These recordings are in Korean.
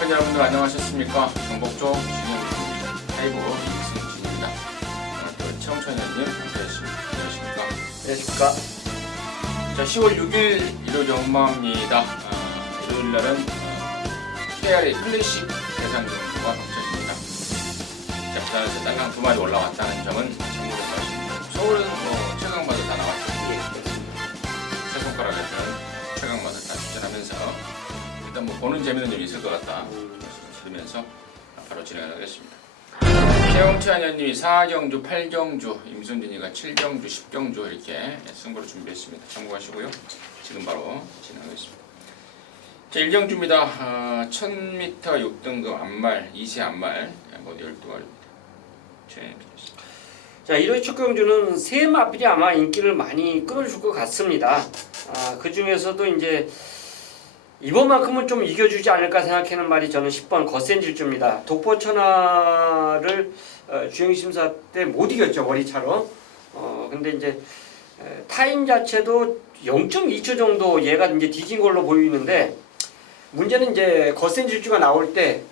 팬 여러분들 안녕하셨습니까? 경복조 진행입니다. 하이브 이승진입니다. 오늘 또 최홍천의원님 함께하십니다. 안녕하십니까? 안녕하십니까? 자, 10월 6일 일요일 영마입니다. 일요일날은 KRA 클래식 대상경주가 펼쳐집니다. 자, 부산에서 딸랑 2마리 올라왔다는 점은 참고로 말씀드립니다. 서울은 최강마들 다 나왔죠. 세 손가락에서는 최강마들 다 추천하면서 일단 보는 재미는 좀 있을 것 같다 말씀드리면서 바로 진행하겠습니다. 최홍찬 의원님이 4경주, 8경주, 임순진이가 7경주, 10경주 이렇게 승부를 준비했습니다. 참고하시고요. 지금 바로 진행하겠습니다. 자, 1경주입니다. 1000m 6등급 안말, 2세 안말 모두 12마리입니다. 진행해드리겠습니다. 자, 1회 첫 경주는 세 마필이 아마 인기를 많이 끌어줄 것 같습니다. 그 중에서도 이제 이번만큼은 좀 이겨주지 않을까 생각하는 말이 저는 10번 거센 질주입니다. 독보천하를 주행심사 때 못 이겼죠, 머리차로. 근데 이제 타임 자체도 0.2초 정도 얘가 이제 뒤진 걸로 보이는데 문제는 이제 거센 질주가 나올 때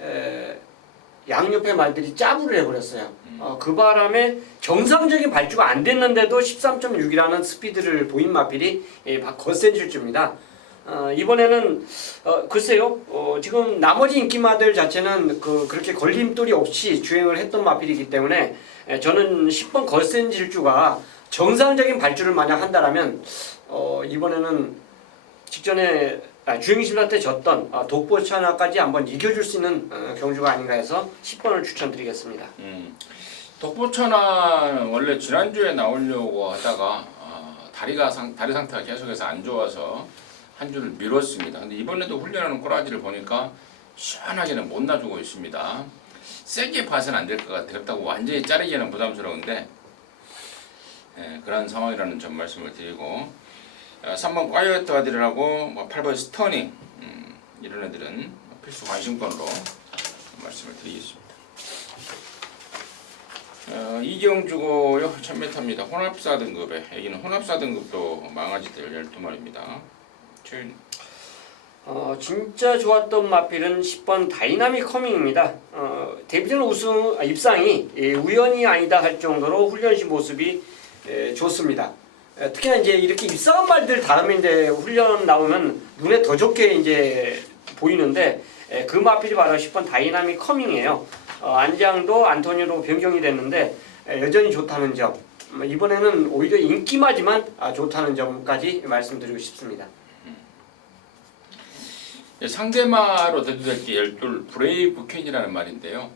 양옆의 말들이 짜부를 해버렸어요. 그 바람에 정상적인 발주가 안 됐는데도 13.6이라는 스피드를 보인 마필이 거센 질주입니다. 이번에는 글쎄요, 지금 나머지 인기마들 자체는 그렇게 걸림돌이 없이 주행을 했던 마필이기 때문에 저는 10번 거센 질주가 정상적인 발주를 만약 한다라면 이번에는 직전에 주행심사 때 졌던 독보천하까지 한번 이겨줄 수 있는 경주가 아닌가 해서 10번을 추천드리겠습니다. 독보천하 원래 지난주에 나오려고 하다가 다리 상태가 계속해서 안 좋아서 한 주를 미뤘습니다. 근데 이번에도 훈련하는 꼬라지를 보니까 시원하게는 못 놔주고 있습니다. 세게 봐서는 안 될 것 같아요. 그렇다고 완전히 자르기에는 부담스러운데 그런 상황이라는 점 말씀을 드리고 3번 꽈이어트 아들이라고 8번 스터닝 이런 애들은 필수 관심권으로 말씀을 드리겠습니다. 이경주고요. 1000m입니다. 혼합사 등급에 여기는 혼합사 등급도 망아지들 12마리입니다. 진짜 좋았던 마필은 10번 다이나믹 커밍입니다. 데뷔전 우승 입상이 우연이 아니다 할 정도로 훈련시 모습이 좋습니다. 특히나 이제 이렇게 입상한 말들 다음에 이제 훈련 나오면 눈에 더 좋게 이제 보이는데 그 마필이 바로 10번 다이나믹 커밍이에요. 안장도 안토니로 변경이 됐는데 여전히 좋다는 점. 이번에는 오히려 인기마지만 좋다는 점까지 말씀드리고 싶습니다. 상대마로 대두될 게 12 브레이브 퀸이라는 말인데요.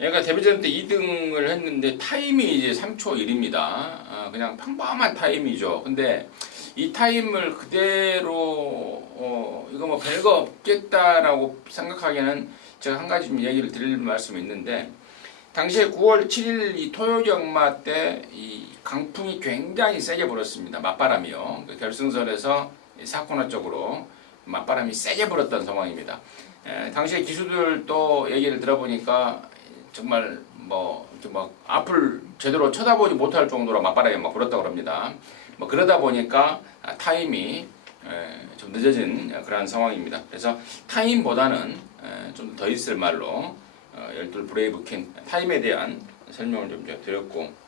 얘가 데뷔전 때 2등을 했는데 타임이 이제 3초 1입니다. 그냥 평범한 타임이죠. 근데 이 타임을 그대로 이거 뭐 별거 없겠다라고 생각하기에는 제가 한 가지 얘기를 드릴 말씀이 있는데 당시에 9월 7일 이 토요경마 때 이 강풍이 굉장히 세게 불었습니다. 맞바람이요. 결승선에서 사코너 쪽으로 맞바람이 세게 불었던 상황입니다. 당시에 기수들 또 얘기를 들어보니까 정말 앞을 제대로 쳐다보지 못할 정도로 맞바람이 막 불었다고 합니다. 그러다 보니까 타임이 좀 늦어진 그러한 상황입니다. 그래서 타임보다는 좀 더 있을 말로 12 브레이브 퀸 타임에 대한 설명을 좀 드렸고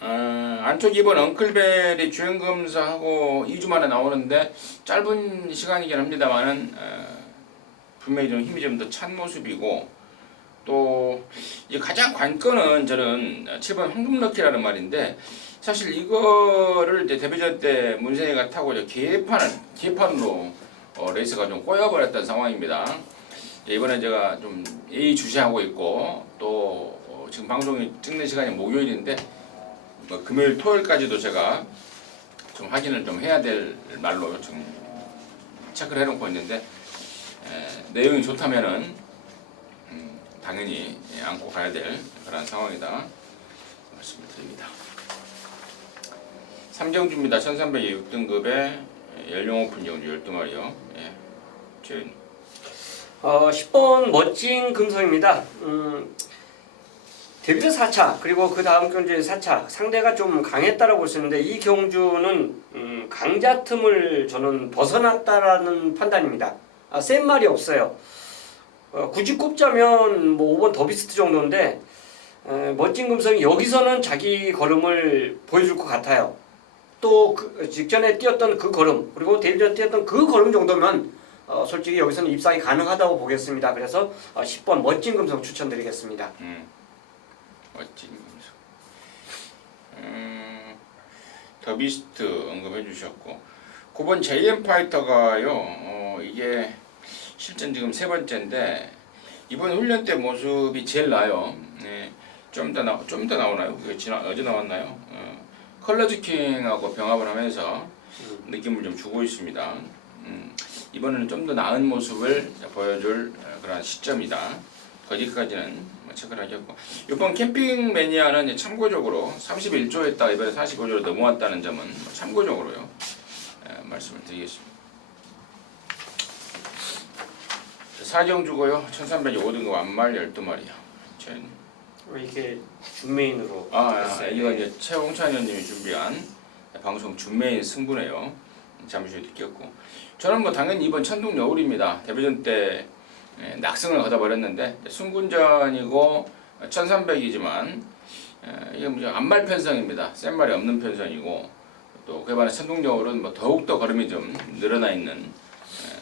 안쪽 2번 엉클벨이 주행검사하고 2주 만에 나오는데 짧은 시간이긴 합니다만은 분명히 좀 힘이 좀 더 찬 모습이고 또 가장 관건은 저는 7번 황금럭키라는 말인데 사실 이거를 이제 데뷔전 때 문세희가 타고 개판으로 레이스가 좀 꼬여버렸던 상황입니다. 이번에 제가 좀 예의주시하고 있고 또 지금 방송이 찍는 시간이 목요일인데 금요일 토요일까지도 제가 좀 확인을 좀 해야 될 말로 좀 체크를 해놓고 있는데 내용이 좋다면은 당연히 안고 가야 될 그런 상황이다 말씀을 드립니다. 3경주입니다. 1300의 6등급에 연령오픈 경주 12마리요. 최윤 10번 멋진 금성입니다. 데뷔전 4차 그리고 그 다음 경주에 4차 상대가 좀 강했다라고 볼 수 있는데 이 경주는 강자 틈을 저는 벗어났다라는 판단입니다. 센 말이 없어요. 굳이 꼽자면 뭐 5번 더비스트 정도인데 멋진 금성이 여기서는 자기 걸음을 보여줄 것 같아요. 또 그 직전에 뛰었던 그 걸음 그리고 데뷔전 뛰었던 그 걸음 정도면 솔직히 여기서는 입상이 가능하다고 보겠습니다. 그래서 10번 멋진 금성 추천드리겠습니다. 멋진 금성. 더비스트 언급해 주셨고 9번 JM 파이터가요. 이게 실전 지금 세 번째인데 이번 훈련 때 모습이 제일 나요. 네, 좀 더 나오나요? 어제 나왔나요? 컬러즈킹하고 병합을 하면서 느낌을 좀 주고 있습니다. 이번에는 좀 더 나은 모습을 보여줄 그런 시점이다. 거기까지는 체크를 하겠고 이번 캠핑 매니아는 참고적으로 31조 했다가 이번에 45조로 넘어왔다는 점은 참고적으로요 말씀을 드리겠습니다. 사경주고요 1305등급 완말 12마리요. 이게 준메인으로 이거 이제 최홍찬 의원님이 준비한 방송 준메인 승부네요. 잠시 후에 듣겠고 저는 뭐 당연히 이번 천둥 여울입니다. 데뷔전 때 낙승을 거둬버렸는데 승군전이고 1300이지만 이게 뭐 안말 편성입니다. 센 말이 없는 편성이고 또 그에 반해 천둥 여울은 뭐 더욱더 걸음이 좀 늘어나 있는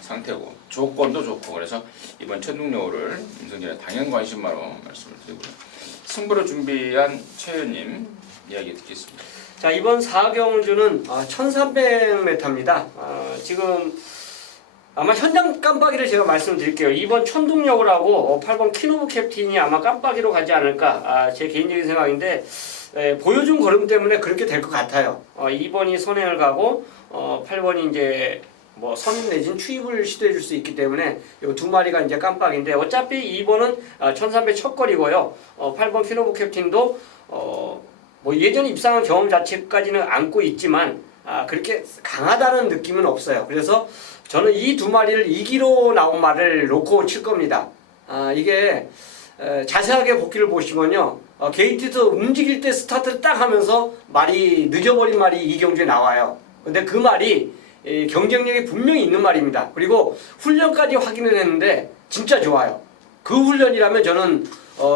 상태고 조건도 좋고 그래서 이번 천둥 여울을 임성진의 당연 관심마로 말씀을 드리고요. 승부를 준비한 최 의원님 이야기 듣겠습니다. 자 이번 4경주는 1300m입니다. 지금 아마 현장 깜빡이를 제가 말씀드릴게요. 2번 천둥여울하고 8번 퀸오브 캡틴이 아마 깜빡이로 가지 않을까 제 개인적인 생각인데 보여준 걸음 때문에 그렇게 될 것 같아요. 2번이 선행을 가고 8번이 이제 뭐 선임 내진 추입을 시도해 줄 수 있기 때문에 이 두 마리가 이제 깜빡인데 어차피 2번은 1300 첫 거리고요. 8번 퀸오브 캡틴도 뭐 예전 입상한 경험 자체까지는 안고 있지만 그렇게 강하다는 느낌은 없어요. 그래서 저는 이 두 마리를 이기로 나온 말을 놓고 칠 겁니다. 이게 자세하게 복귀를 보시면요. 게이트에서 움직일 때 스타트를 딱 하면서 말이 늦어버린 말이 이 경주에 나와요. 근데 그 말이 경쟁력이 분명히 있는 말입니다. 그리고 훈련까지 확인을 했는데 진짜 좋아요. 그 훈련이라면 저는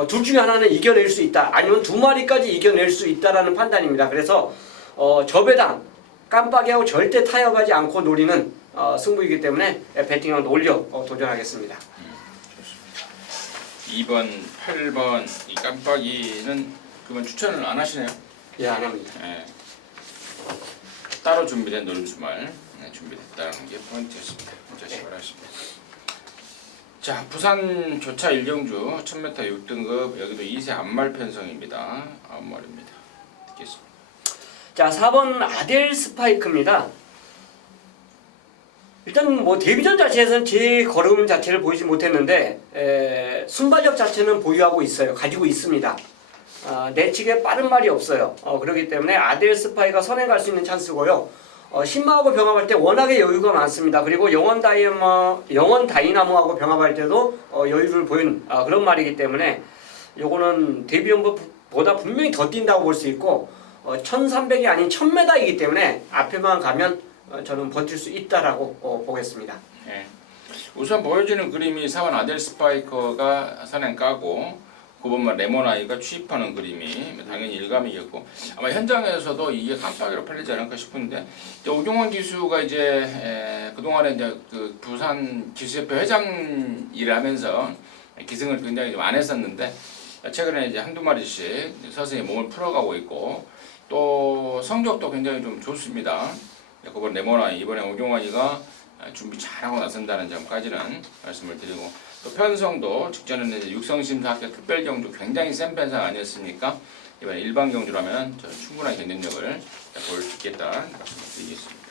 둘 중에 하나는 이겨낼 수 있다. 아니면 두 마리까지 이겨낼 수 있다라는 판단입니다. 그래서 저배당 깜빡이하고 절대 타협하지 않고 노리는 승부이기 때문에 배팅을 올려 도전하겠습니다. 좋습니다. 2번, 8번 이 깜빡이는 그러면 추천을 안 하시네요? 예, 안 합니다. 따로 준비된 노름수말 준비됐다는 게 포인트였습니다. 먼저 시발하십니다. 자, 부산 조차 1경주 1000m 6등급 여기도 2세 안말 편성입니다. 9마리입니다. 듣겠습니다. 자, 4번 아델 스파이크입니다. 일단 뭐 데뷔전 자체에서는 제 걸음 자체를 보이지 못했는데 순발력 자체는 보유하고 있어요. 가지고 있습니다. 내치기에 빠른 말이 없어요. 그렇기 때문에 아델 스파이가 선행 갈 수 있는 찬스고요. 신마하고 병합할 때 워낙에 여유가 많습니다. 그리고 영원 다이나모하고 병합할 때도 여유를 보인 그런 말이기 때문에 요거는 데뷔전보다 분명히 더 뛴다고 볼 수 있고 1300이 아닌 1000m이기 때문에 앞에만 가면 저는 버틸 수 있다라고 보겠습니다. 우선 보여지는 그림이 4번 아델 스파이커가 선행 까고 9번만 레모나이가 취입하는 그림이 당연히 일감이겠고 아마 현장에서도 이게 깜빡이로 팔리지 않을까 싶은데 오경환 기수가 이제 그동안에 이제 그 부산 기수협회 회장 일을 하면서 기승을 굉장히 좀 안 했었는데 최근에 이제 한두 마리씩 서서히 몸을 풀어가고 있고 또 성적도 굉장히 좀 좋습니다. 9번 레모나이 이번에 오경환이가 준비 잘하고 나선다는 점까지는 말씀을 드리고 또 편성도 직전에는 이제 육성심사 합격 특별경주 굉장히 센 편성 아니었습니까? 이번에 일반 경주라면 저는 충분한 경쟁력을 보일 수 있겠다는 말씀을 드리겠습니다.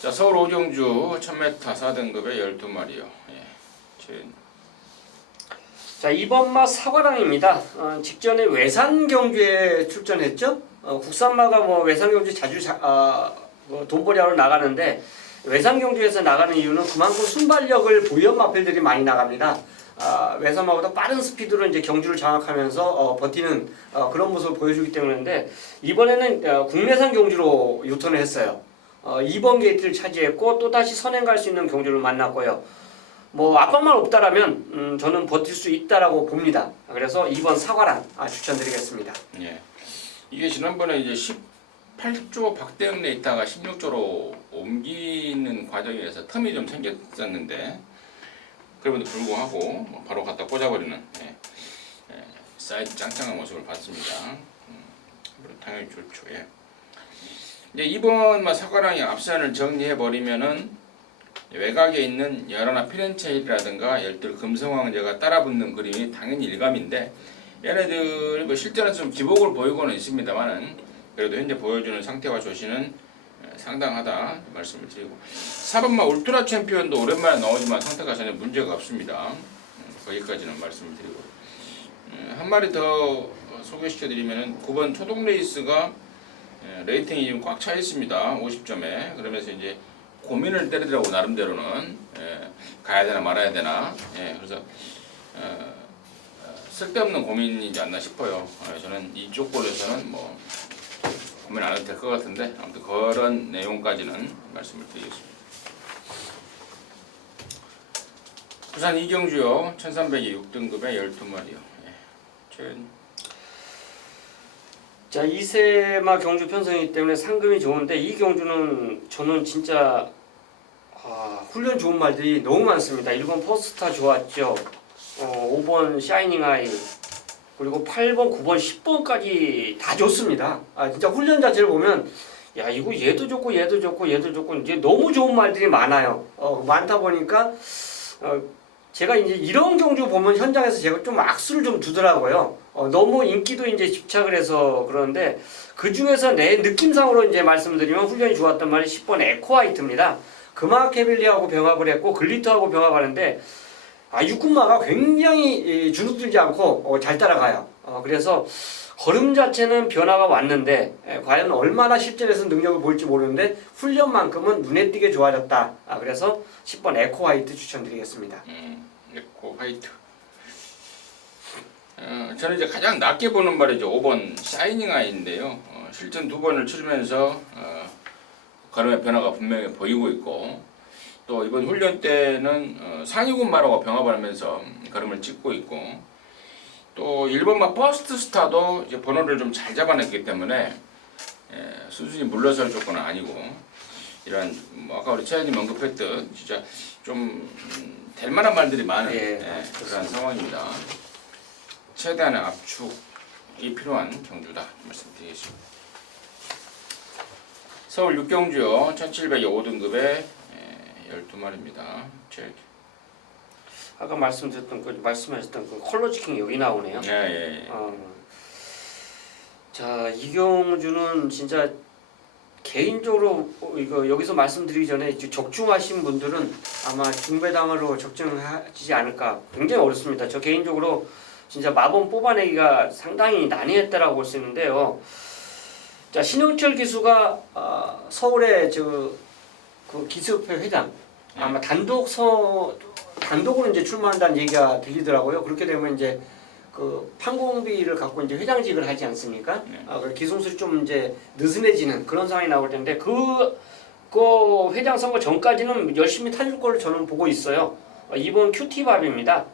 자, 서울 5경주 1000m 4등급의 12마리요. 자, 2번마 사과랑입니다. 직전에 외산 경주에 출전했죠. 국산마가 뭐 외산 경주 자주 뭐 돈벌이하러 나가는데 외산 경주에서 나가는 이유는 그만큼 순발력을 보유한 마필들이 많이 나갑니다. 외산마보다 빠른 스피드로 이제 경주를 장악하면서 버티는 그런 모습을 보여주기 때문인데 이번에는 국내산 경주로 유턴을 했어요. 2번 게이트를 차지했고 또다시 선행 갈 수 있는 경주를 만났고요. 뭐 앞방만 없다라면 저는 버틸 수 있다라고 봅니다. 그래서 2번 사과란 추천드리겠습니다. 예. 이게 지난번에 이제 18조 박대영 레이터가 16조로 옮기는 과정에서 텀이 좀 생겼었는데 그럼에도 불구하고 뭐 바로 갖다 꽂아버리는 사이즈 짱짱한 모습을 봤습니다. 당연히 좋죠. 예. 이제 2번 사과랑이 앞선을 정리해 버리면은 외곽에 있는 열하나 피렌체이라든가 열둘 금성황제가 따라붙는 그림이 당연히 일감인데 얘네들 뭐 실제는 좀 기복을 보이고는 있습니다만은 그래도 현재 보여주는 상태와 조시는 상당하다 말씀을 드리고 4번마 울트라 챔피언도 오랜만에 나오지만 상태가 전혀 문제가 없습니다. 거기까지는 말씀을 드리고 한 마리 더 소개시켜드리면은 9번 초동 레이스가 레이팅이 지금 꽉 차 있습니다. 50점에 그러면서 이제 고민을 때리더라고 나름대로는 가야 되나 말아야 되나 그래서 쓸데없는 고민이지 않나 싶어요. 저는 이쪽 볼에서는 뭐 고민 안 해도 될 것 같은데 아무튼 그런 내용까지는 말씀을 드리겠습니다. 부산 이경주요 1300이 6등급에 12마리요. 자, 2세마 경주 편성이기 때문에 상금이 좋은데 이 경주는 저는 진짜 훈련 좋은 말들이 너무 많습니다. 1번 퍼스타 좋았죠. 5번 샤이닝 아이 그리고 8번, 9번, 10번까지 다 좋습니다. 진짜 훈련 자체를 보면 야 이거 얘도 좋고 얘도 좋고 얘도 좋고 이제 너무 좋은 말들이 많아요. 많다 보니까 제가 이제 이런 경주 보면 현장에서 제가 좀 악수를 좀 두더라고요. 너무 인기도 이제 집착을 해서 그러는데 그 중에서 내 느낌상으로 이제 말씀드리면 훈련이 좋았던 말이 10번 에코화이트입니다. 금화캐빌리하고 병합을 했고 글리터하고 병합하는데 육군마가 굉장히 주눅들지 않고 잘 따라가요. 그래서 걸음 자체는 변화가 왔는데 과연 얼마나 실전에서 능력을 보일지 모르는데 훈련만큼은 눈에 띄게 좋아졌다. 그래서 10번 에코 화이트 추천드리겠습니다. 에코 화이트. 저는 이제 가장 낮게 보는 말이죠. 5번 샤이닝 아이인데요. 실전 2번을 치르면서 걸음의 변화가 분명히 보이고 있고 또 이번 훈련 때는 상위군마라고 병합을 하면서 걸음을 찍고 있고 또 1번마 퍼스트 스타도 이제 번호를 좀 잘 잡아냈기 때문에 수준이 물러설 조건은 아니고 이런 뭐 아까 우리 차장님 언급했던 진짜 좀 될 만한 말들이 많은 그런 상황입니다. 최대한의 압축이 필요한 경주다 말씀드리겠습니다. 서울 육경주요 1700에 5등급에 12마리입니다. 아까 말씀하셨던 그 컬러 지킹 여기 나오네요. 예. 자, 이경주는 진짜 개인적으로 이거 여기서 말씀드리기 전에 적중하신 분들은 아마 중배당으로 적중하지 않을까 굉장히 어렵습니다. 저 개인적으로 진짜 마법 뽑아내기가 상당히 난해했다라고 볼 수 있는데요. 자, 신영철 기수가 서울의 그 기수협회 회장 아마 단독으로 이제 출마한다는 얘기가 들리더라고요. 그렇게 되면 이제 그 판공비를 갖고 이제 회장직을 하지 않습니까? 기승술이 좀 이제 느슨해지는 그런 상황이 나올 텐데 그 회장 선거 전까지는 열심히 타줄 걸로 저는 보고 있어요. 이번 큐티밥입니다.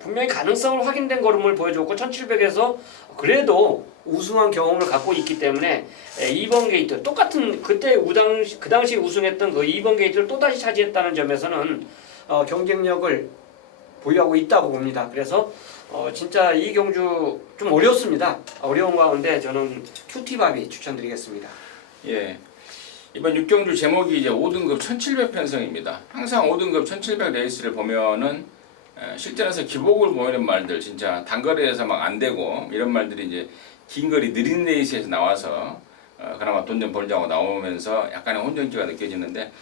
분명히 가능성을 확인된 걸음을 보여줬고 1700에서 그래도 우승한 경험을 갖고 있기 때문에 2번 게이트 똑같은 그때 그 당시 우승했던 그 2번 게이트를 또다시 차지했다는 점에서는 경쟁력을 보유하고 있다고 봅니다. 그래서 진짜 이 경주 좀 어렵습니다. 어려운 가운데 저는 큐티밥이 추천드리겠습니다. 예. 이번 6경주 제목이 이제 5등급 1700 편성입니다. 항상 5등급 1700 레이스를 보면은 실전에서 기복을 보이는 말들 진짜 단거리에서 막 안 되고 이런 말들이 이제 긴 거리 느린 레이스에서 나와서 그나마 돈 좀 벌자고 나오면서 약간의 혼전기가 느껴지는데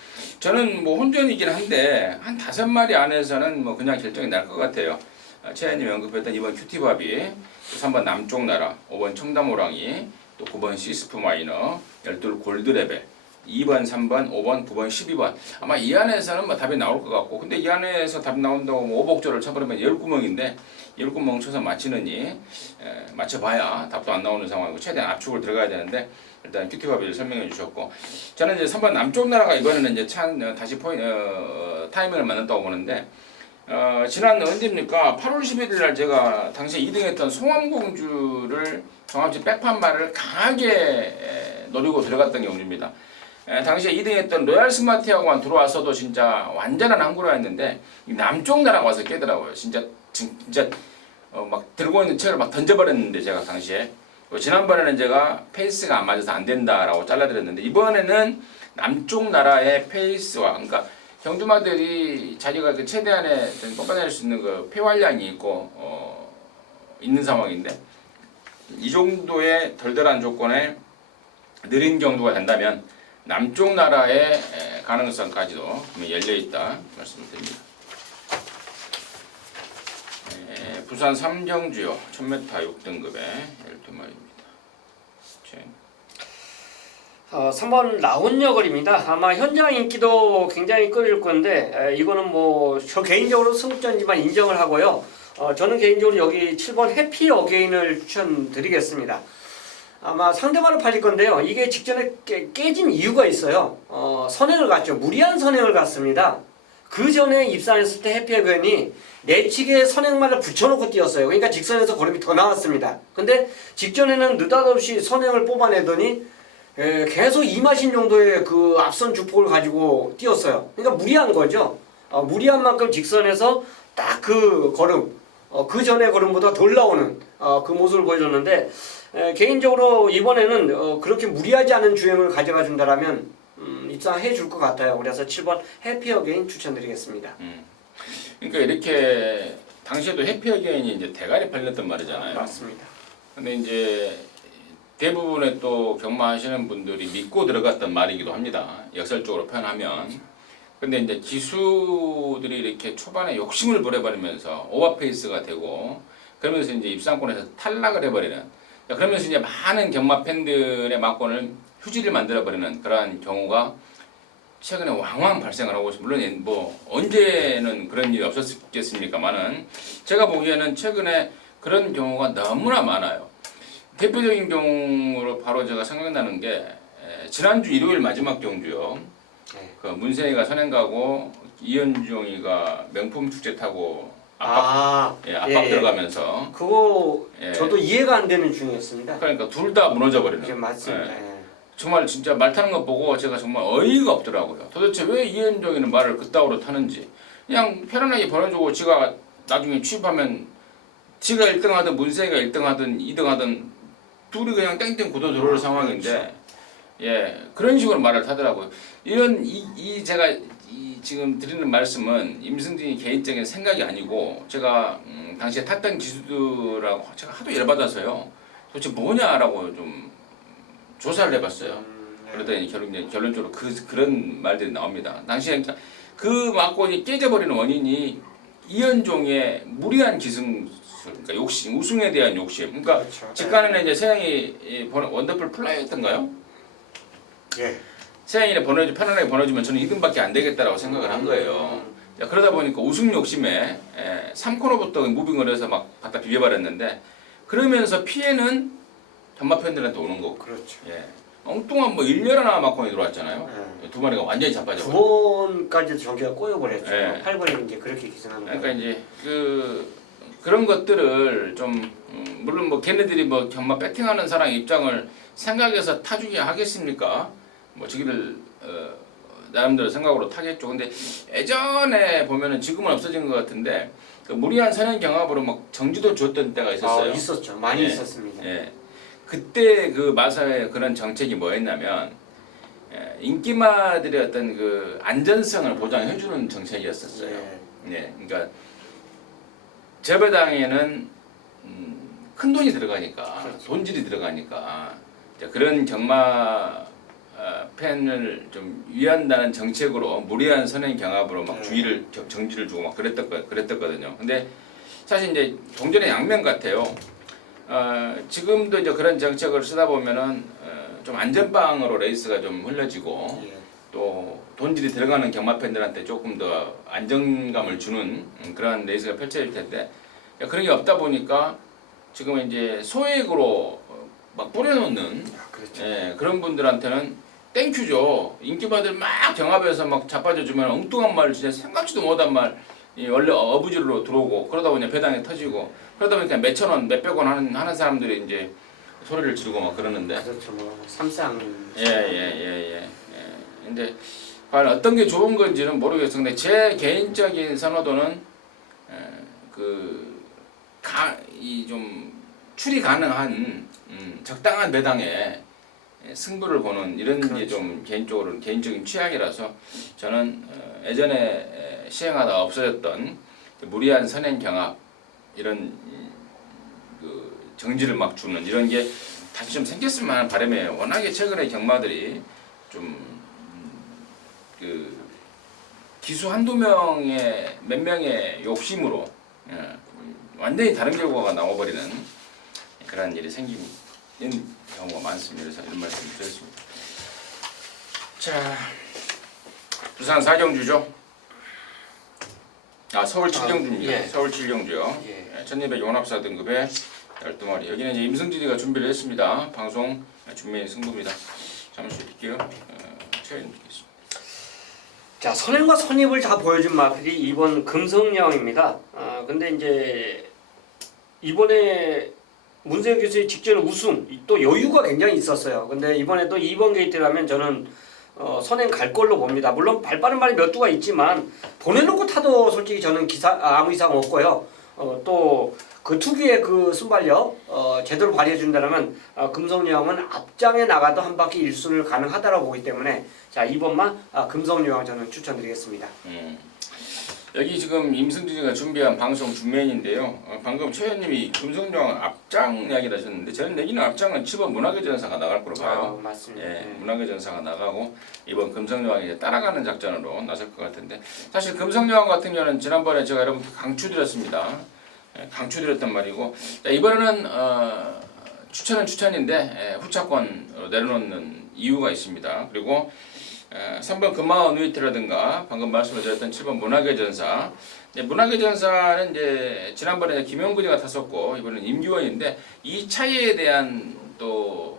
저는 뭐 혼전이긴 한데 한 5마리 안에서는 뭐 그냥 결정이 날 것 같아요. 최현님이 언급했던 2번 큐티밥이 3번 남쪽 나라 5번 청담호랑이 또 9번 시스프 마이너 12 골드레벨 2번, 3번, 5번, 9번, 12번. 아마 이 안에서는 뭐 답이 나올 것 같고, 근데 이 안에서 답 나온다고 뭐 오복조를 쳐버리면 10구멍인데 10구멍 쳐서 맞히느니 맞춰봐야 답도 안 나오는 상황이고 최대한 압축을 들어가야 되는데 일단 큐티밥을 설명해 주셨고, 저는 이제 3번 남쪽 나라가 이번에는 이제 다시 타이밍을 만났다고 보는데, 지난 언제입니까? 8월 11일 날 제가 당시에 2등했던 송암공주를 종합지 백판말을 강하게 노리고 들어갔던 경주입니다. 당시에 2등했던 로얄 스마트하고만 들어왔어도 진짜 완전한 항구라였는데 남쪽 나라가 와서 깨더라고요. 진짜 막 들고 있는 책을 막 던져버렸는데 제가 당시에 지난번에는 제가 페이스가 안 맞아서 안 된다라고 잘라드렸는데 이번에는 남쪽 나라의 페이스와 그러니까 경주마들이 자기가 그 최대한의 뽑아낼 수 있는 그 폐활량이 있고 있는 상황인데 이 정도의 덜덜한 조건에 느린 경주가 된다면 남쪽 나라의 가능성까지도 열려 있다 말씀을 드립니다. 부산 삼경주요 1000m 6등급의 12마리입니다. 3번 라온여걸입니다. 아마 현장 인기도 굉장히 끌릴 건데 이거는 뭐 저 개인적으로 승부전이지만 인정을 하고요. 저는 개인적으로 여기 7번 해피 어게인을 추천드리겠습니다. 아마 상대방으로 팔릴 건데요. 이게 직전에 깨진 이유가 있어요. 선행을 갔죠. 무리한 선행을 갔습니다. 그 전에 입산했을 때 해피 어게인이 내치게 선행말을 붙여놓고 뛰었어요. 그러니까 직선에서 걸음이 더 나왔습니다. 근데 직전에는 느닷없이 선행을 뽑아내더니 계속 2마신 정도의 그 앞선 주폭을 가지고 뛰었어요. 그러니까 무리한 거죠. 무리한 만큼 직선에서 딱 그 걸음, 그 전의 걸음보다 덜 나오는 그 모습을 보여줬는데 개인적으로 이번에는 그렇게 무리하지 않은 주행을 가져가 준다라면 입상해 줄 것 같아요. 그래서 7번 해피 어게인 추천드리겠습니다. 그러니까 이렇게 당시에도 해피 어게인이 이제 대가리 팔렸던 말이잖아요. 맞습니다. 근데 이제 대부분의 또 경마하시는 분들이 믿고 들어갔던 말이기도 합니다. 역설적으로 표현하면. 근데 이제 기수들이 이렇게 초반에 욕심을 부려버리면서 오버페이스가 되고 그러면서 이제 입상권에서 탈락을 해버리는, 그러면서 이제 많은 경마 팬들의 막권을 휴지를 만들어버리는 그러한 경우가 최근에 왕왕 발생을 하고 있습니다. 물론 뭐 언제는 그런 일이 없었겠습니까만은 제가 보기에는 최근에 그런 경우가 너무나 많아요. 대표적인 경우로 바로 제가 생각나는 게 지난주 일요일 마지막 경주요. 그 문세희가 선행 가고 이현종이가 명품 축제 타고 압박 들어가면서 그거 저도 이해가 안 되는 중이었습니다. 그러니까 둘 다 무너져 버리는. 맞습니다. 정말 진짜 말 타는 거 보고 제가 정말 어이가 없더라고요. 도대체 왜 이현종이는 말을 그따구로 타는지. 그냥 편안하게 보내주고 지가 나중에 취입하면 지가 1등 하든 문세희가 1등 하든 2등 하든 둘이 그냥 땡땡 굳어 들어올 상황인데 그런 식으로 말을 타더라고요. 이런 제가 지금 드리는 말씀은 임승진이 개인적인 생각이 아니고 제가 당시에 탔던 기수들하고 제가 하도 열받아서요. 도대체 뭐냐라고 좀 조사를 해봤어요. 그러더니 결론적으로 그런 말들이 나옵니다. 당시에 그 막권이 깨져버리는 원인이 이현종의 무리한 기승, 그러니까 욕심, 우승에 대한 욕심. 그러니까 그렇죠. 직관에는 이제 세영이 원더풀 플라이였던가요? 예. 세영이를 편안하게 보내주면 저는 2등밖에 안 되겠다라고 생각을 한 거예요. 그러다 보니까 우승 욕심에 3코너부터 무빙을 해서 막 갖다 비벼버렸는데 그러면서 피해는 경마 팬들한테 오는 거고. 그렇죠. 엉뚱한 뭐 1년이나 막권이 들어왔잖아요. 두 마리가 완전히 자빠져. 9번까지도 전기가 꼬여버렸죠. 네. 8번이 이제 그렇게 기승한 거예요. 그러니까 이제 그런 것들을 좀 물론 뭐 걔네들이 뭐 경마 배팅하는 사람 입장을 생각해서 타주게 하겠습니까? 뭐 저기를 나름대로 생각으로 타겠죠. 근데 예전에 보면은 지금은 없어진 것 같은데 그 무리한 선행 경합으로 막 정지도 줬던 때가 있었어요. 있었죠. 많이 있었습니다. 그때 그 마사의 그런 정책이 뭐였냐면 인기마들의 어떤 그 안전성을 보장해주는 정책이었었어요. 그러니까 재배당에는 큰 돈이 들어가니까 그렇죠. 돈질이 들어가니까 그런 경마 팬을 좀 위한다는 정책으로 무리한 선행 경합으로 막 주의를 정지를 주고 막 그랬었거든요. 근데 사실 이제 동전의 양면 같아요. 지금도 이제 그런 정책을 쓰다 보면은 좀 안전빵으로 레이스가 좀 흘러지고 예. 또 돈질이 들어가는 경마팬들한테 조금 더 안정감을 주는 그런 레이스가 펼쳐질 텐데 그런 게 없다 보니까 지금 이제 소액으로 막 뿌려놓는 그렇죠. 예, 그런 분들한테는 땡큐죠. 인기받을 막 경합에서 막 자빠져 주면 엉뚱한 말 진짜 생각지도 못한 말 원래 어부지로 들어오고 그러다 보니 배당이 터지고 그러다 보니까 몇천 원, 몇백 원 하는 사람들이 이제 소리를 지르고 막 그러는데 그렇죠. 뭐 삼상. 예. 근데 과연 어떤 게 좋은 건지는 모르겠어요. 근데 제 개인적인 선호도는 이 좀 추리 가능한 적당한 배당에 승부를 보는 이런 게 그렇죠. 좀 개인적인 취향이라서 저는 예전에 시행하다 없어졌던 무리한 선행 경합 이런 그 정지를 막 주는 이런 게 다시 좀 생겼으면 하는 바람이에요. 워낙에 최근에 경마들이 좀 그 기수 한두 명의 몇 명의 욕심으로 완전히 다른 결과가 나와버리는 그런 일이 생기는 경우가 많습니다. 그래서 이런 말씀을 드렸습니다. 자, 부산 4경주죠. 서울 7경주입니다. 예. 서울 7경주요. 예. 1200 용합사 등급의 12마리. 여기는 이제 임승진이가 준비를 했습니다. 방송 준비 승부입니다. 잠시 드릴게요. 최현 드리겠습니다. 자, 선행과 선입을 다 보여준 마필이 이번 금성령입니다. 근데 이제 이번에 문세영 교수의 직전 우승 또 여유가 굉장히 있었어요. 근데 이번에 또 2번 게이트라면 저는 선행 갈 걸로 봅니다. 물론 발 빠른 말이 몇 두가 있지만 보내놓고 타도 솔직히 저는 아무 이상 없고요. 또 그 특유의 그 순발력 제대로 발휘해 준다면 금성여왕은 앞장에 나가도 한 바퀴 일순을 가능하다고 보기 때문에 자 2번만 금성여왕 저는 추천드리겠습니다. 여기 지금 임승진이가 준비한 방송 준메인인데요. 방금 최 의원님이 금성여왕 앞장 이야기를 하셨는데 저는 여기는 앞장은 7번 문학의 전사가 나갈 거로 봐요. 맞습니다. 예, 문학의 전사가 나가고 이번 금성여왕이 이제 따라가는 작전으로 나설 것 같은데 사실 금성여왕 같은 경우는 지난번에 제가 여러분께 강추드렸습니다. 강추드렸단 말이고 자, 이번에는 추천은 추천인데 후차권으로 내려놓는 이유가 있습니다. 그리고 3번 금마원 누이트라든가 방금 말씀드렸던 7번 문학의 전사 문학의 전사는 이제 지난번에 김용근이가 탔었고 이번엔 임규원인데 이 차이에 대한 또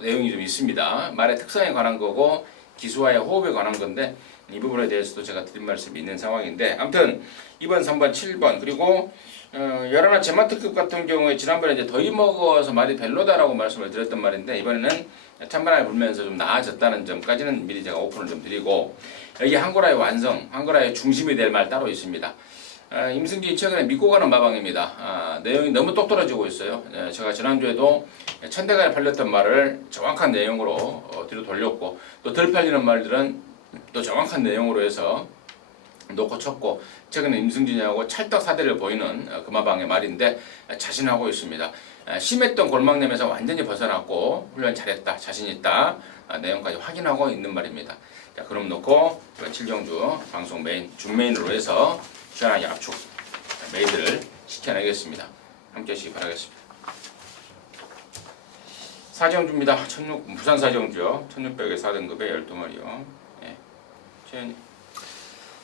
내용이 좀 있습니다. 말의 특성에 관한 거고 기수와의 호흡에 관한 건데 이 부분에 대해서도 제가 드린 말씀이 있는 상황인데 아무튼 2번, 3번, 7번 그리고 열하나 제마트급 같은 경우에 지난번에 이제 더위 먹어서 말이 별로다라고 말씀을 드렸던 말인데 이번에는 찬바람이 불면서 좀 나아졌다는 점까지는 미리 제가 오픈을 좀 드리고 여기 한고라의 완성, 한고라의 중심이 될 말 따로 있습니다. 임승진이 최근에 믿고 가는 마방입니다. 내용이 너무 똑 떨어지고 있어요. 제가 지난주에도 천대가에 팔렸던 말을 정확한 내용으로 뒤로 돌렸고 또 덜 팔리는 말들은 또 정확한 내용으로 해서 놓고 쳤고 최근에 임승진이하고 찰떡사대를 보이는 금화방의 말인데 자신하고 있습니다. 심했던 골망nem에서 완전히 벗어났고 훈련 잘했다, 자신있다 내용까지 확인하고 있는 말입니다. 자, 그럼 놓고 7경주 방송 메인, 준메인으로 해서 시원하게 압축 메이드를 시켜내겠습니다. 함께 하시기 바라겠습니다. 사정주입니다. 부산 사정주요. 1600의 4등급의 12마리요. 예. 최현님.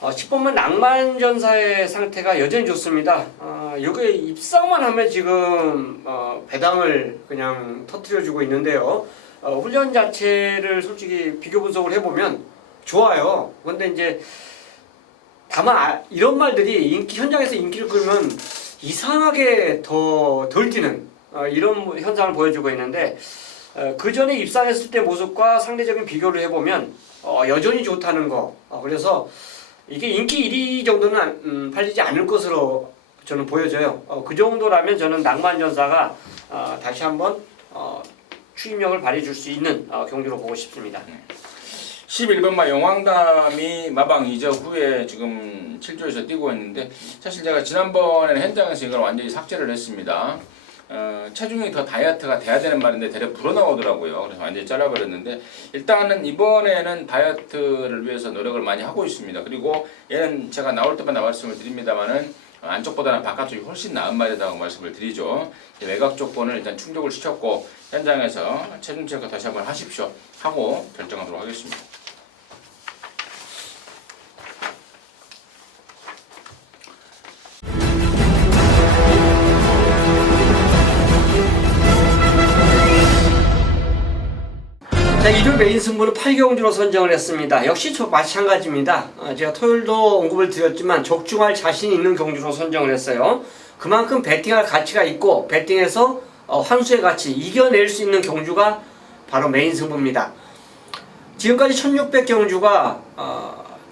10번만 낭만전사의 상태가 여전히 좋습니다. 여기에 입상만 하면 지금 배당을 그냥 터뜨려주고 있는데요. 훈련 자체를 솔직히 비교 분석을 해보면 좋아요. 그런데 이제 다만 이런 말들이 현장에서 인기를 끌면 이상하게 더 덜 뛰는 이런 현상을 보여주고 있는데 그 전에 입상했을 때 모습과 상대적인 비교를 해보면 여전히 좋다는 거. 그래서 이게 인기 1위 정도는 팔리지 않을 것으로 저는 보여져요. 그 정도라면 저는 낭만전사가 다시 한번 추임력을 발휘해 줄 수 있는 경주로 보고 싶습니다. 11번마 용왕담이 마방 이적 후에 지금 7조에서 뛰고 있는데 사실 제가 지난번에는 현장에서 이걸 완전히 삭제를 했습니다. 체중이 더 다이어트가 돼야 되는 말인데 대략 불어나오더라고요. 그래서 완전히 잘라버렸는데 일단은 이번에는 다이어트를 위해서 노력을 많이 하고 있습니다. 그리고 얘는 제가 나올 때마다 말씀을 드립니다만은 안쪽보다는 바깥쪽이 훨씬 나은 말이라고 말씀을 드리죠. 외곽 조건을 일단 충족을 시켰고 현장에서 체중 체크 다시 한번 하십시오 하고 결정하도록 하겠습니다. 자, 일요 메인 승부는 8경주로 선정을 했습니다. 역시 마찬가지입니다. 제가 토요일도 언급을 드렸지만 적중할 자신 있는 경주로 선정을 했어요. 그만큼 배팅할 가치가 있고 배팅에서 환수의 가치, 이겨낼 수 있는 경주가 바로 메인 승부입니다. 지금까지 1600경주가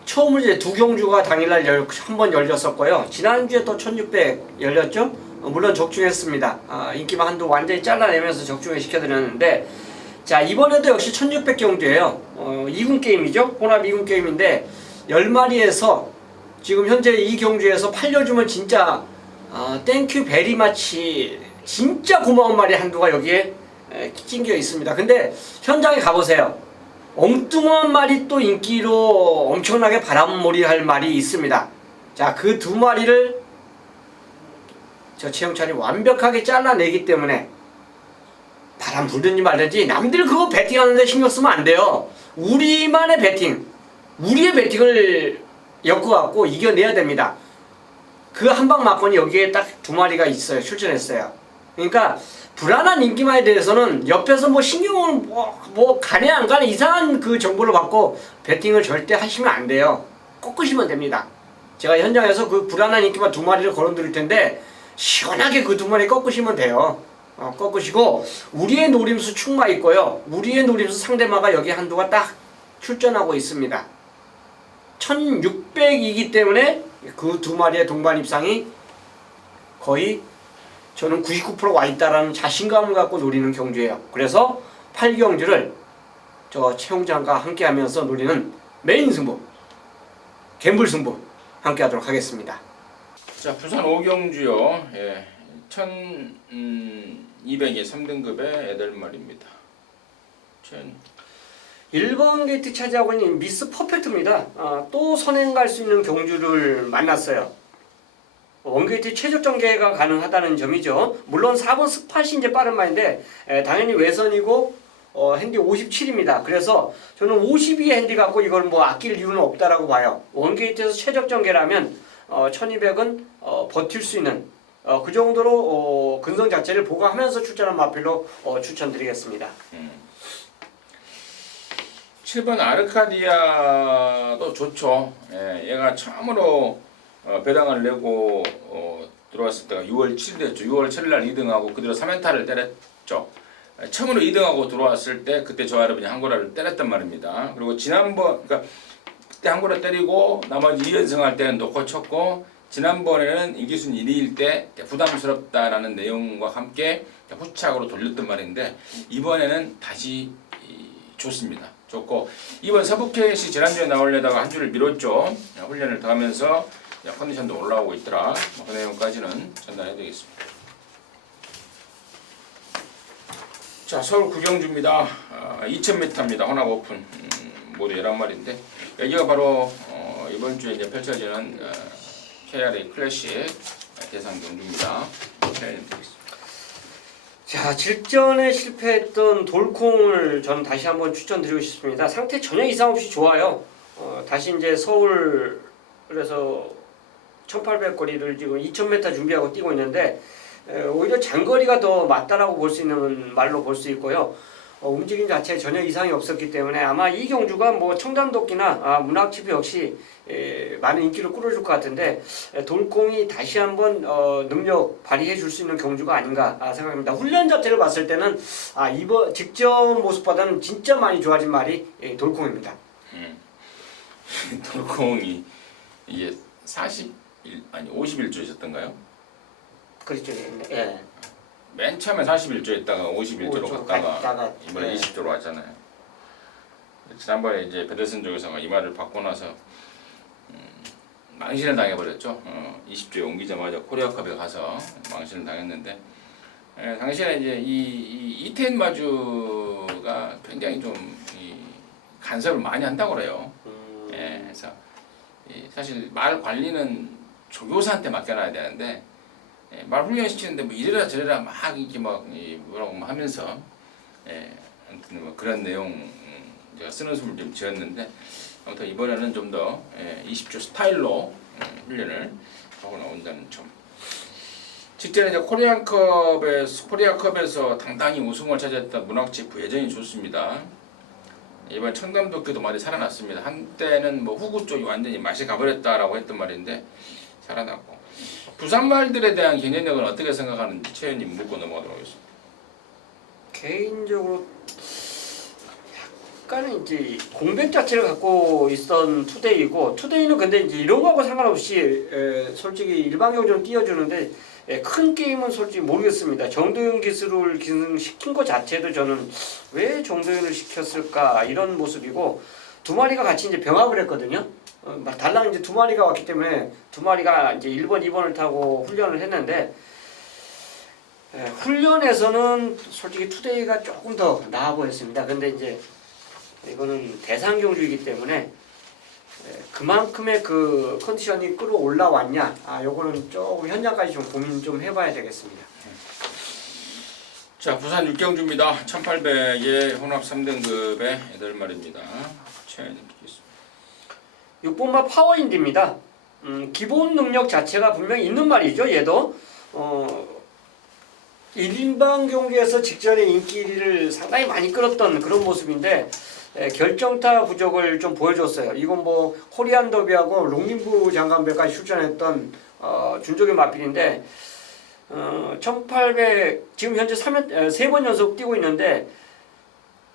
처음으로 이제 두 경주가 당일날 한 번 열렸었고요. 지난주에 또 1600 열렸죠. 물론 적중했습니다. 인기만 한두 완전히 잘라내면서 적중을 시켜드렸는데, 자, 이번에도 역시 1600경주예요. 2군 게임이죠. 혼합 2군 게임인데 10마리에서 지금 현재 이 경주에서 팔려주면 진짜 땡큐 베리마치 진짜 고마운 말이 한두가 여기에 찡겨 있습니다. 근데 현장에 가보세요. 엉뚱한 말이 또 인기로 엄청나게 바람몰이 할 말이 있습니다. 자, 그 두 마리를 저 최영찬이 완벽하게 잘라내기 때문에 바람 불든지 말든지 남들 그거 배팅하는데 신경 쓰면 안 돼요. 우리만의 배팅, 우리의 배팅을 엮어갖고 이겨내야 됩니다. 그 한방 막건이 여기에 딱 두 마리가 있어요. 출전했어요. 그러니까 불안한 인기마에 대해서는 옆에서 뭐 신경을 뭐 가네 안 가네 이상한 그 정보를 받고 배팅을 절대 하시면 안 돼요. 꺾으시면 됩니다. 제가 현장에서 그 불안한 인기마 두 마리를 걸어드릴 텐데 시원하게 그 두 마리 꺾으시면 돼요. 꺾으시고 우리의 노림수 충마 있고요. 우리의 노림수 상대마가 여기 한두가 딱 출전하고 있습니다. 1600이기 때문에 그 두 마리의 동반 입상이 거의 저는 99% 와있다라는 자신감을 갖고 노리는 경주예요. 그래서 8경주를 저 최홍장과 함께 하면서 노리는 메인 승부, 갬블 승부 함께 하도록 하겠습니다. 자, 부산 5경주요. 1200에 3등급의 8마리입니다. 1번 게이트 차지하고 있는 미스 퍼펙트입니다. 또 선행 갈 수 있는 경주를 만났어요. 원게이트 최적 전개가 가능하다는 점이죠. 물론 4번 스팟이 이제 빠른 말인데 당연히 외선이고 핸디 57입니다. 그래서 저는 52의 핸디 갖고 이걸 뭐 아낄 이유는 없다라고 봐요. 원게이트에서 최적 전개라면 1200은 버틸 수 있는 그 정도로 근성 자체를 보강하면서 출전한 마필로 추천드리겠습니다. 7번 아르카디아도 좋죠. 얘가 처음으로 배당을 내고 들어왔을 때가 6월 7일이었죠. 6월 7일 날 2등하고 그대로 3연타를 때렸죠. 처음으로 2등하고 들어왔을 때 그때 저 할아버지 한 고라를 때렸단 말입니다. 그리고 지난번 그러니까 그때 한 고라 때리고 나머지 2연승 할 때는 놓고 쳤고 지난번에는 이기순 1위일 때 부담스럽다라는 내용과 함께 후착으로 돌렸단 말인데 이번에는 다시 좋습니다. 좋고 이번 서부케이시 지난주에 나오려다가 한 주를 미뤘죠. 훈련을 더 하면서 컨디션도 올라오고 있더라. 그 내용까지는 전달해 드리겠습니다. 자, 서울 구경주입니다. 2000m입니다. 혼합 오픈 모두 11마리인데 여기가 바로 이번 주에 이제 펼쳐지는 KRA 클래식 대상 경주입니다. 드리겠습니다. 자, 질전에 실패했던 돌콩을 저는 다시 한번 추천드리고 싶습니다. 상태 전혀 이상 없이 좋아요. 다시 이제 서울에서 1800거리를 지금 2000m 준비하고 뛰고 있는데 오히려 장거리가 더 맞다라고 볼 수 있는 말로 볼 수 있고요. 움직임 자체에 전혀 이상이 없었기 때문에 아마 이 경주가 뭐 청담도끼나 문학치표 역시 많은 인기를 끌어줄 것 같은데 돌콩이 다시 한번 능력 발휘해 줄 수 있는 경주가 아닌가 생각합니다. 훈련 자체를 봤을 때는 이번 직전 모습보다는 진짜 많이 좋아진 말이 돌콩입니다. 돌콩이 이게 51조였던가요? 그렇죠. 예. 맨 처음에 41조였다가 51조로 갔다가 이번에 20조로 왔잖아요. 지난번에 이제 베데슨 쪽에서 이 말을 받고 나서 망신을 당해버렸죠. 20조에 옮기자마자 코리아컵에 가서 망신을 당했는데 당시에 이제 이 이태인 마주가 굉장히 좀 간섭을 많이 한다고 그래요. 그래서 사실 말 관리는 조교사한테 맡겨놔야 되는데 말 훈련시키는데 뭐 이래라 저래라 막 이렇게 막 뭐라고 하면서 아무튼 뭐 그런 내용 제가 쓰는 숨을 좀 지었는데 아무튼 이번에는 좀 더 20조 스타일로 훈련을 하고 나온다는 점. 직전에 이제 코리아컵에서 당당히 우승을 차지했던 문학지부 여전히 좋습니다. 이번 청담도끼도 말이 살아났습니다. 한때는 뭐 후구 쪽이 완전히 맛이 가버렸다라고 했던 말인데 살아났고 부산 말들에 대한 경쟁력은 어떻게 생각하는지 최현님 묻고 넘어가도록 하겠습니다. 개인적으로 약간은 이제 공백 자체를 갖고 있던 투데이고 투데이는 근데 이제 이런 거하고 상관없이 솔직히 일반 경기는 띄워주는데 큰 게임은 솔직히 모르겠습니다. 정도현 기술을 기능시킨 것 자체도 저는 왜 정도현을 시켰을까 이런 모습이고 두 마리가 같이 이제 병합을 했거든요. 달랑 이제 두 마리가 왔기 때문에 두 마리가 이제 1번, 2번을 타고 훈련을 했는데 훈련에서는 솔직히 투데이가 조금 더 나아 보였습니다. 근데 이제 이거는 대상 경주이기 때문에 그만큼의 그 컨디션이 끌어올라왔냐 요거는 조금 현장까지 좀 고민 좀 해봐야 되겠습니다. 자 부산 육경주입니다. 1800의 혼합 3등급의 8마리입니다. 최현님 듣겠습니다. 6번마 파워인디입니다. 기본 능력 자체가 분명히 있는 말이죠. 얘도 1인방 경기에서 직전에 인기를 상당히 많이 끌었던 그런 모습인데 결정타 부족을 좀 보여줬어요. 이건 뭐 코리안 더비하고 롱림부 장관배까지 출전했던 준족의 마필인데 1800 지금 현재 3번 연속 뛰고 있는데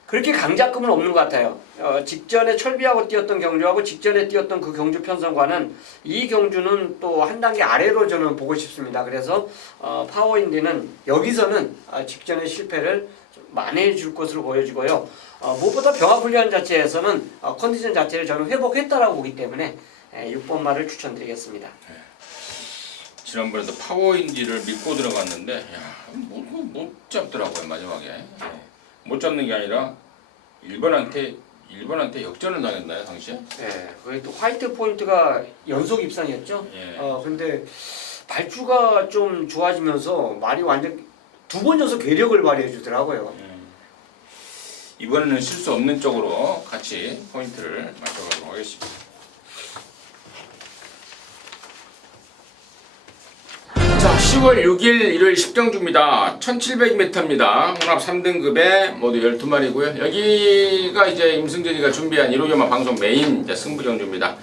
그렇게 강자급은 없는 것 같아요. 직전에 철비하고 뛰었던 경주하고 직전에 뛰었던 그 경주 편성과는 이 경주는 또 한 단계 아래로 저는 보고 싶습니다. 그래서 파워인디는 여기서는 직전의 실패를 만회해 줄 것으로 보여지고요. 무엇보다 병합훈련 자체에서는 컨디션 자체를 저는 회복했다라고 보기 때문에 6번 말을 추천드리겠습니다. 지난번에도 파워인디를 믿고 들어갔는데 못 잡더라고요 마지막에. 못 잡는 게 아니라 1번한테 역전을 당했나요 당시에? 네, 그게 또 화이트 포인트가 연속 입상이었죠. 예. 근데 발주가 좀 좋아지면서 말이 완전 2번 연속 괴력을 발휘해 주더라고요. 이번에는 실수 없는 쪽으로 같이 포인트를 맞춰가도록 하겠습니다. 자, 10월 6일 일요일 10경주입니다. 1700m입니다. 혼합 3등급에 모두 12마리고요. 여기가 이제 임승진이가 준비한 1호점화 방송 메인 이제 승부경주입니다.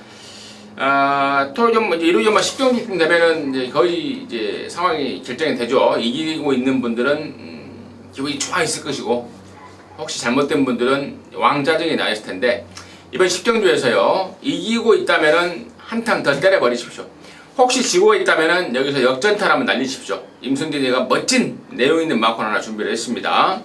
토요점 이제 1호점화 10경주쯤 되면은 이제 거의 이제 상황이 결정이 되죠. 이기고 있는 분들은 기분이 좋아 있을 것이고 혹시 잘못된 분들은 왕자증이 나 있을 텐데 이번 10경주에서요 이기고 있다면은 한탕 더 때려버리십시오. 혹시 지고 있다면은 여기서 역전탈 한번 날리십시오. 임승진이가 멋진 내용 있는 마콘 하나 준비를 했습니다.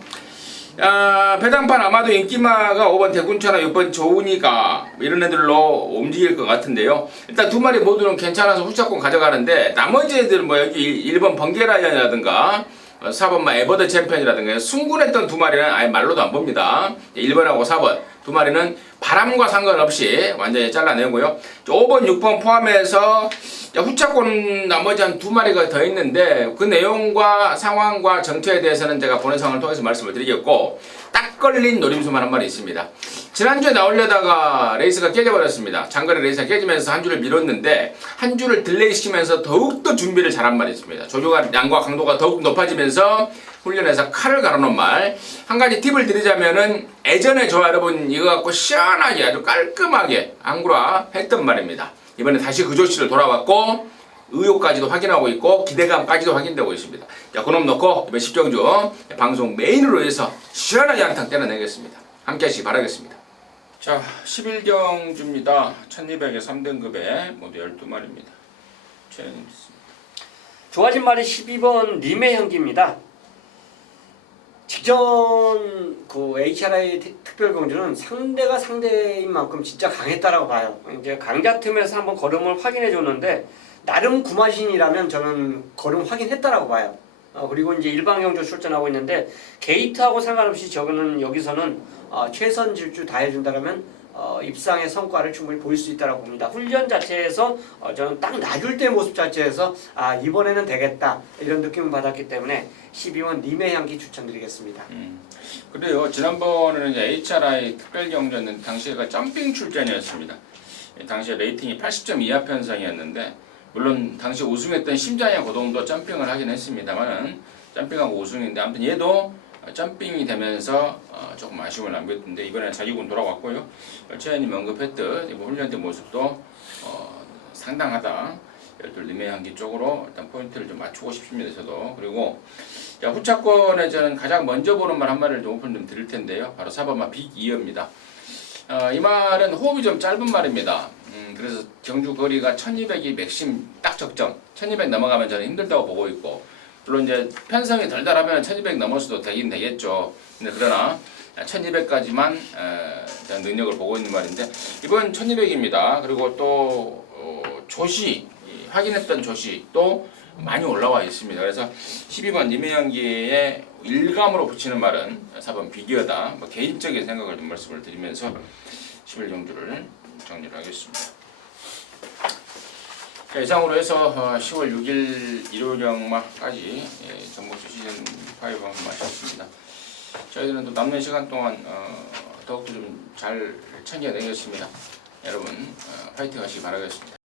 배당판 아마도 인기마가 5번 대군차나 6번 조은이가 이런 애들로 움직일 것 같은데요. 일단 두 마리 모두는 괜찮아서 후차권 가져가는데 나머지 애들 뭐 여기 1번 번개라이언이라든가 4번 에버더 챔피언이라든가 순군했던 두 마리는 아예 말로도 안 봅니다. 1번하고 4번 두 마리는 바람과 상관없이 완전히 잘라내고요. 5번, 6번 포함해서 후차권 나머지 한 두 마리가 더 있는데 그 내용과 상황과 전투에 대해서는 제가 본회상을 통해서 말씀을 드리겠고 딱 걸린 노림수만 한 마리 있습니다. 지난주에 나오려다가 레이스가 깨져버렸습니다. 장거리 레이스가 깨지면서 한 주를 미뤘는데 한 주를 딜레이 시키면서 더욱더 준비를 잘한 말이 있습니다. 조조가 양과 강도가 더욱 높아지면서 훈련에서 칼을 갈아놓은 말. 한 가지 팁을 드리자면은 예전에 저 여러분 이거 갖고 시원하게 아주 깔끔하게 앙구라 했던 말입니다. 이번에 다시 그 조치를 돌아왔고 의욕까지도 확인하고 있고 기대감까지도 확인되고 있습니다. 자, 그놈 놓고 이번 10경주 방송 메인으로 해서 시원하게 한탕 때려내겠습니다. 함께 하시기 바라겠습니다. 자, 11경주입니다. 1200의 3등급에 모두 12마리입니다. 최현님 있습니다. 좋아진 말이 12번 님의 형기입니다. 직전 그 HRI 특별경주는 상대가 상대인 만큼 진짜 강했다라고 봐요. 이제 강자 틈에서 한번 걸음을 확인해 줬는데 나름 구마신이라면 저는 걸음 확인했다라고 봐요. 그리고 이제 일반 경주 출전하고 있는데 게이트하고 상관없이 저거는 여기서는 최선 질주 다 해준다라면 입상의 성과를 충분히 보일 수 있다고 봅니다. 훈련 자체에서 저는 딱 놔줄 때 모습 자체에서 이번에는 되겠다 이런 느낌을 받았기 때문에 12번 님의 향기 추천드리겠습니다. 그래요. 지난번에는 이제 HRI 특별 경주는 당시가 점핑 출전이었습니다. 당시에 레이팅이 80점 이하 편성이었는데 물론 당시 우승했던 심장의 고동도 점핑을 하긴 했습니다만은 점핑하고 우승인데 아무튼 얘도 점핑이 되면서 조금 아쉬움을 남겼는데 이번에 자기군 돌아왔고요. 최현님 언급했듯 이번 훈련 때 모습도 상당하다. 님의 향기 쪽으로 일단 포인트를 좀 맞추고 싶습니다. 저도. 그리고 자, 후차권에 저는 가장 먼저 보는 말 한 마리를 좀 오픈 좀 드릴 텐데요. 바로 4번마 빅이어입니다. 이 말은 호흡이 좀 짧은 말입니다. 그래서 경주 거리가 1200이 맥심 딱 적정. 1200 넘어가면 저는 힘들다고 보고 있고 물론 이제 편성이 덜덜하면 1200 넘어서도 되긴 되겠죠. 근데 그러나 1200까지만 능력을 보고 있는 말인데 이번 1200입니다. 그리고 또 조시 확인했던 조시 또 많이 올라와 있습니다. 그래서 12번 님의향기에 일감으로 붙이는 말은 4번 비기어다. 뭐 개인적인 생각을 좀 말씀을 드리면서 11경주를 정리를 하겠습니다. 자, 이상으로 해서 10월 6일 일요일경마까지 전북주 시즌 5 한번 마쳤습니다. 저희들은 또 남는 시간 동안 더욱더 좀 잘 챙겨내겠습니다. 여러분 화이팅 하시기 바라겠습니다.